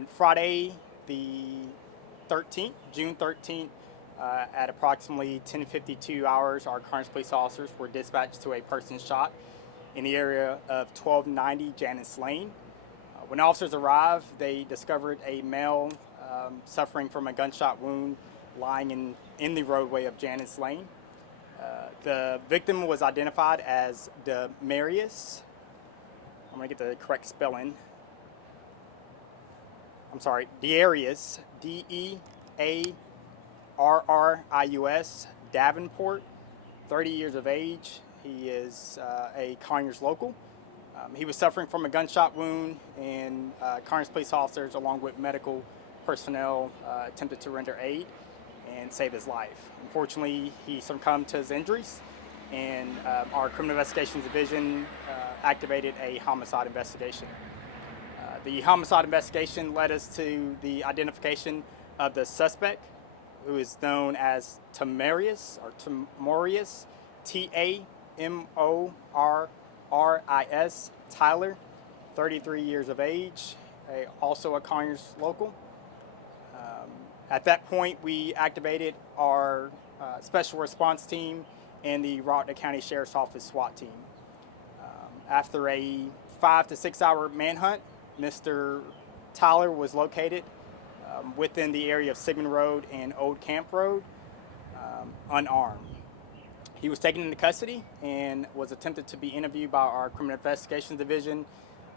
On Friday, the 13th, June 13th, at approximately 10:52 hours, our Conyers Police officers were dispatched to a person shot in the area of 1290 Janice Lane. When officers arrived, they discovered a male suffering from a gunshot wound lying in the roadway of Janice Lane. The victim was identified as Demarius. I'm going to get the correct spelling. I'm sorry, Dearius, Dearrius Davenport, 30 years of age. He is a Conyers local. He was suffering from a gunshot wound, and Conyers police officers, along with medical personnel, attempted to render aid and save his life. Unfortunately, he succumbed to his injuries, and our Criminal Investigations Division activated a homicide investigation. The homicide investigation led us to the identification of the suspect, who is known as Tamarius, Tamorius, Tyler, 33 years of age, also a Conyers local. At that point, we activated our special response team and the Rockdale County Sheriff's Office SWAT team. After a 5 to 6 hour manhunt, Mr. Tyler was located within the area of Sigmund Road and Old Camp Road, unarmed. He was taken into custody and was attempted to be interviewed by our Criminal Investigations Division,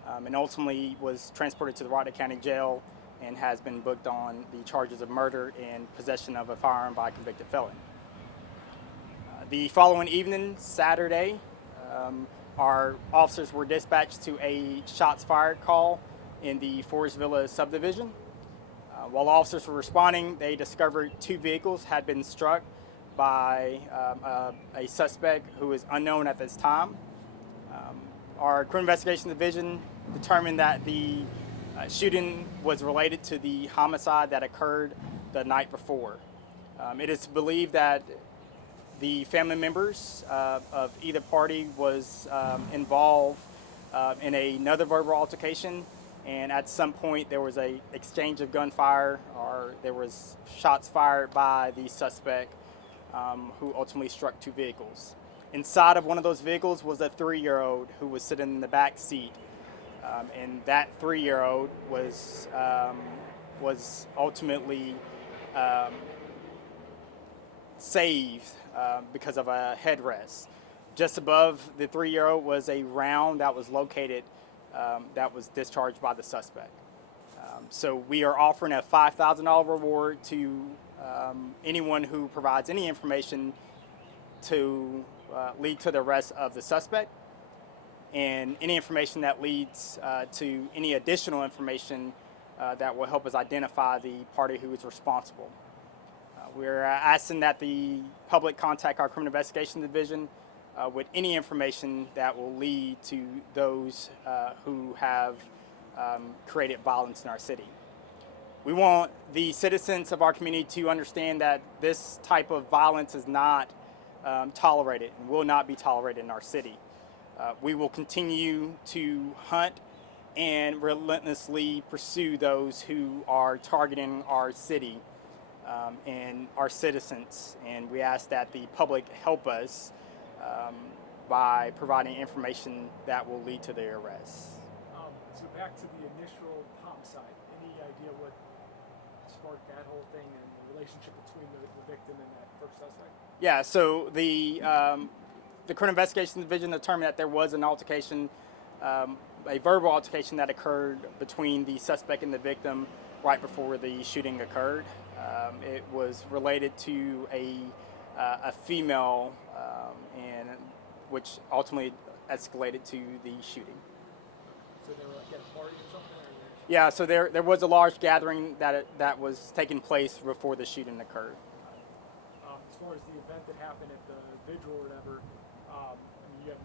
and ultimately was transported to the Rockdale County Jail and has been booked on the charges of murder and possession of a firearm by a convicted felon. The following evening, Saturday, our officers were dispatched to a shots fired call in the Forest Villa subdivision. While officers were responding, they discovered two vehicles had been struck by a suspect who is unknown at this time. Our Criminal Investigation Division determined that the shooting was related to the homicide that occurred the night before. It is believed that the family members of either party was involved in another verbal altercation, and at some point there was a exchange of gunfire, or there was shots fired by the suspect, who ultimately struck two vehicles. Inside of one of those vehicles was a 3-year-old who was sitting in the back seat, and that 3-year-old was ultimately saved because of a headrest. Just above the 3-year-old was a round that was located that was discharged by the suspect. So we are offering a $5,000 reward to anyone who provides any information to lead to the arrest of the suspect, and any information that leads to any additional information that will help us identify the party who is responsible. We're asking that the public contact our Criminal Investigation Division with any information that will lead to those who have created violence in our city. We want the citizens of our community to understand that this type of violence is not tolerated and will not be tolerated in our city. We will continue to hunt and relentlessly pursue those who are targeting our city and our citizens, and we ask that the public help us by providing information that will lead to their arrest. So back to the initial homicide, any idea what sparked that whole thing and the relationship between the victim and that first suspect? Yeah, so the Criminal Investigation Division determined that there was an altercation, a verbal altercation that occurred between the suspect and the victim right before the shooting occurred. It was related to a female, and which ultimately escalated to the shooting. So they were like at a party or something? Yeah, so there was a large gathering that was taking place before the shooting occurred. As far as the event that happened at the vigil or whatever, I mean, you have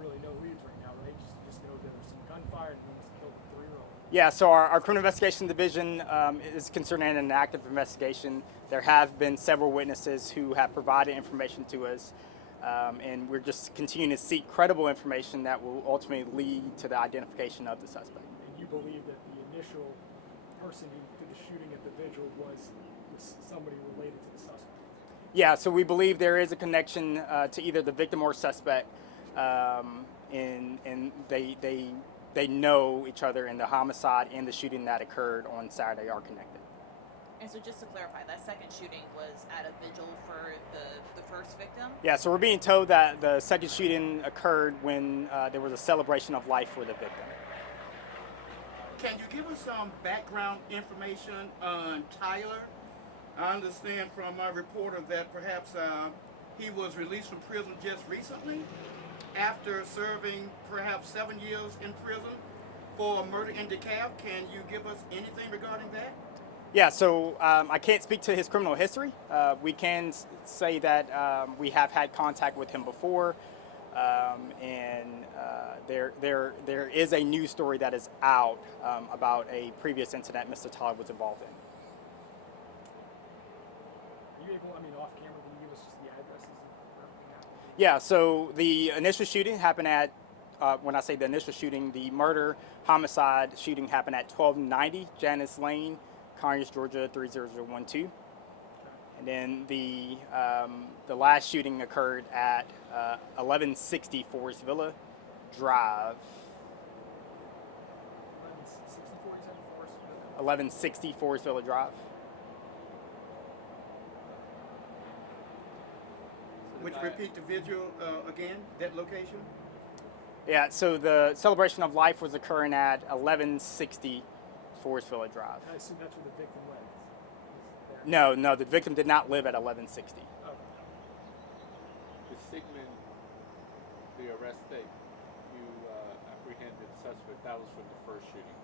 really no leads right now, right? Just know there was some gunfire and he killed a 3-year-old. Yeah, so our Criminal Investigation Division is concerned in an active investigation. There have been several witnesses who have provided information to us, and we're just continuing to seek credible information that will ultimately lead to the identification of the suspect. And you believe that the initial person who did the shooting at the vigil was somebody related to the suspect. Yeah, so we believe there is a connection to either the victim or suspect, and they know each other, and the homicide and the shooting that occurred on Saturday are connected. And so just to clarify, that second shooting was at a vigil for the first victim? Yeah, so we're being told that the second shooting occurred when there was a celebration of life for the victim. Can you give us some background information on Tyler? I understand from my reporter that perhaps he was released from prison just recently after serving perhaps 7 years in prison for a murder in DeKalb. Can you give us anything regarding that? Yeah, so I can't speak to his criminal history. We can say that we have had contact with him before, and there is a news story that is out about a previous incident Mr. Tyler was involved in. Are you able, I mean, off camera, can you give us just the addresses of everything happened? Yeah, so the initial shooting happened at, when I say the initial shooting, the murder homicide shooting happened at 1290 Janice Lane, Conyers, Georgia 30012. And then the last shooting occurred at 1160 Forest Villa Drive. 1164, you said, Forest Villa? 1160 Forest Villa Drive. Would you repeat the vigil again, that location? Yeah, so the celebration of life was occurring at 1160 Forest Villa Drive. I assume that's where the victim lived. No, the victim did not live at 1160. Okay. The Sigmund, the arrest date, you apprehended the suspect, that was from the first shooting.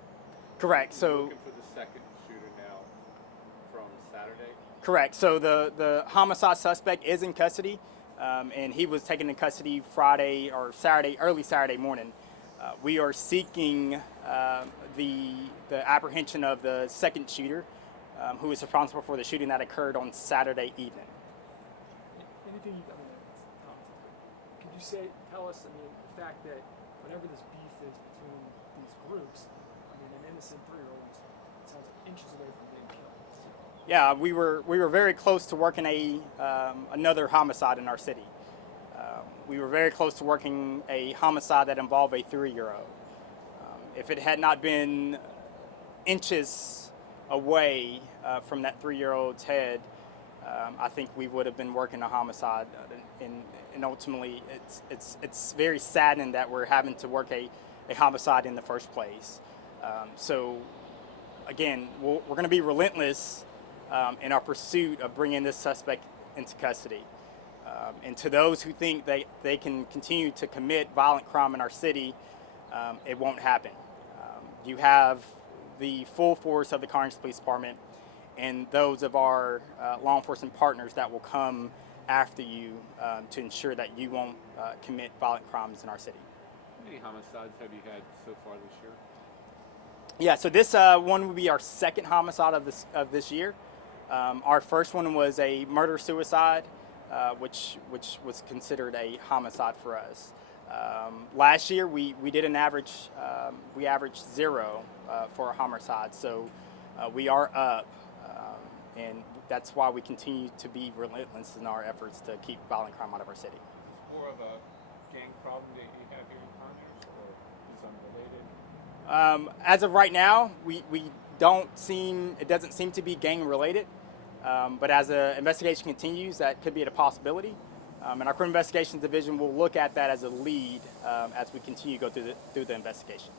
Correct. You're So looking for the second shooter now from Saturday. correct. So the homicide suspect is in custody, and he was taken in custody Friday or Saturday, early Saturday morning. We are seeking the apprehension of the second shooter, who is responsible for the shooting that occurred on Saturday evening. Anything you, I mean, Tom, could you tell us, I mean, the fact that whatever this beef is between these groups, I mean, an innocent 3-year-old sounds like inches away from being killed. Yeah, we were very close to working another homicide in our city. We were very close to working a homicide that involved a 3-year-old. If it had not been inches away from that 3-year-old's head, I think we would have been working a homicide. And ultimately, it's very saddening that we're having to work a homicide in the first place. So, again, we're going to be relentless in our pursuit of bringing this suspect into custody. And to those who think they can continue to commit violent crime in our city, it won't happen. You have the full force of the Conyers Police Department and those of our law enforcement partners that will come after you to ensure that you won't commit violent crimes in our city. How many homicides have you had so far this year? Yeah, so this one will be our second homicide of this year. Our first one was a murder-suicide, which was considered a homicide for us. Last year we did an average, we averaged 0 for a homicide, so we are up, and that's why we continue to be relentless in our efforts to keep violent crime out of our city. More of a gang problem that you have here in Conyers, or is unrelated? As of right now, it doesn't seem to be gang related. But as the investigation continues, that could be a possibility. And our criminal investigations division will look at that as a lead as we continue to go through the investigation.